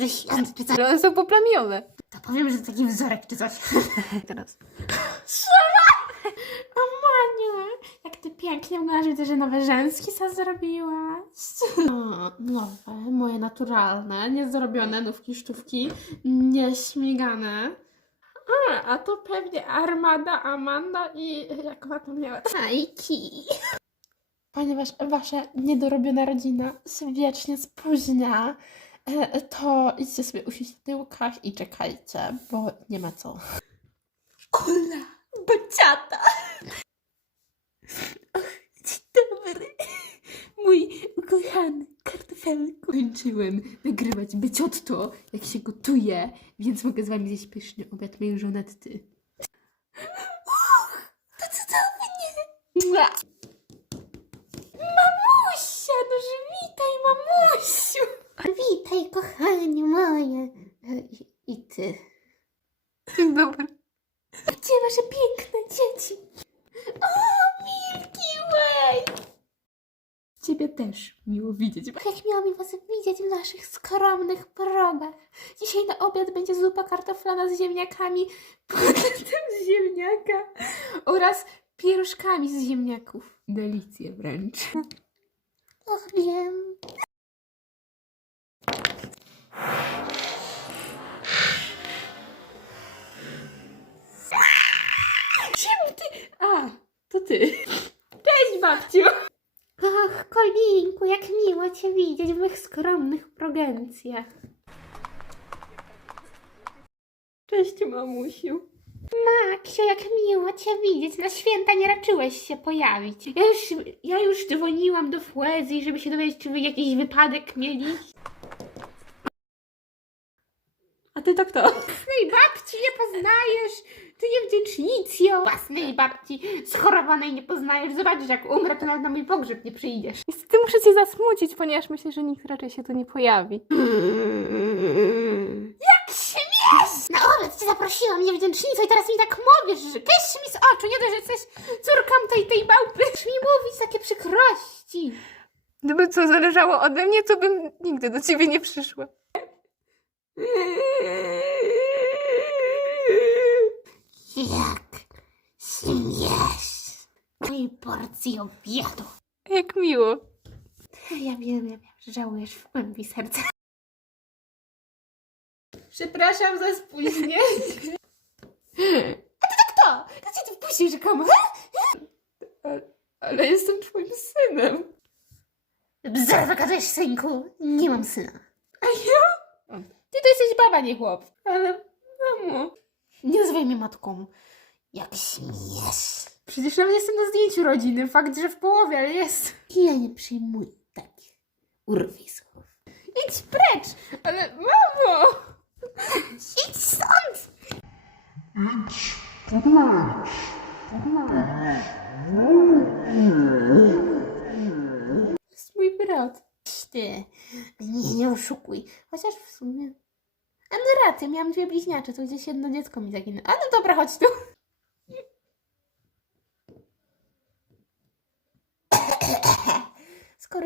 jakiś ze świąt czy coś. Ale one są poplamione. To powiem, że to taki wzorek czy coś. Teraz. O Maniu, jak ty pięknie wyglądasz, widzę, że nowe rzęski sobie zrobiłaś. O, nowe, moje naturalne, niezrobione nówki sztówki, nieśmigane. A, a to pewnie Armada, Amanda i jak ona to miała? Tajki. Ponieważ wasza niedorobiona rodzina się wiecznie spóźnia, to idźcie sobie usiąść w tyłkach i czekajcie, bo nie ma co. Ola, bociata! Dzień dobry, mój ukochany kartofelku. Kończyłem nagrywać byciotto, jak się gotuje, więc mogę z wami zjeść pyszny obiad mojej żonetty. Uch, to cudownie! Witaj, kochanie moje. E, I, i ty. Dobry. Gdzie wasze piękne dzieci? O, Milky Way! Ciebie też miło widzieć. Jak miło mi was widzieć w naszych skromnych progach. Dzisiaj na obiad będzie zupa kartoflana z ziemniakami, kotletem z ziemniaka oraz pierożkami z ziemniaków. Delicje wręcz. Och, wiem. Ty. Cześć, babciu. Ach, Kolinku, jak miło cię widzieć w mych skromnych progencjach. Cześć, mamusiu. Maksio, jak miło cię widzieć. Na święta nie raczyłeś się pojawić. Ja już, ja już dzwoniłam do Fuezji, żeby się dowiedzieć, czy wy jakiś wypadek mieli. A ty to kto? Własnej babci nie poznajesz! Ty niewdzięcznicjo! Własnej babci schorowanej nie poznajesz. Zobaczysz, jak umrę, to nawet na mój pogrzeb nie przyjdziesz. Niestety muszę cię zasmucić, ponieważ myślę, że nikt raczej się tu nie pojawi. Jak śmiesz! Na obiad cię zaprosiłam, niewdzięcznico, i teraz mi tak mówisz, że kysz mi z oczu, nie dość, że jesteś córką tej, tej małpy. Chcesz mi mówić takie przykrości. Gdyby co zależało ode mnie, to bym nigdy do ciebie nie przyszła. Jak śmiesz! Porcji obiadu. Jak miło. Ja wiem, ja wiem, że żałujesz w głębi serca. Przepraszam za spóźnienie. A ty to kto? Kto cię tu wpuścił rzekomo? Ale jestem twoim synem. Bzdura wygadujesz, synku. Nie mam syna. A ja? Ty to jesteś baba, nie chłop. Ale mamo. Nie nazywaj mnie matką. Jak śmiesz. Przecież nawet jestem na zdjęciu rodziny. Fakt, że w połowie, ale jest. Ja nie przyjmuję takich urwisków. Idź precz! Ale mamo! Idź stąd! To jest mój brat. Ty, nie, nie oszukuj. Chociaż w sumie... A no rację, miałam dwie bliźniacze, to gdzieś jedno dziecko mi zaginęło. A no dobra, chodź tu.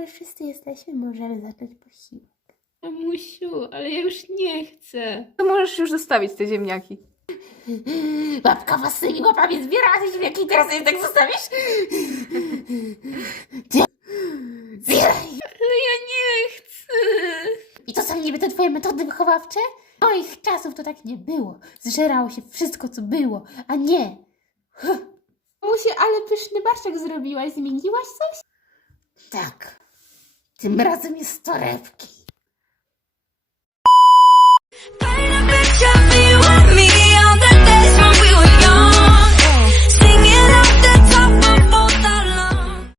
Skoro wszyscy jesteśmy, możemy zacząć posiłek. Mamusiu, ale ja już nie chcę. To możesz już zostawić te ziemniaki. Babka was z tymi łapami zbierała te ziemniaki teraz je tak zostawisz? Zbieraj! Ale ja nie chcę. I to są niby te twoje metody wychowawcze? Moich czasów to tak nie było. Zżerało się wszystko, co było, a nie. Musi, ale pyszny barszczek zrobiłaś. Zmieniłaś coś? Tak. Tym razem jest torebki.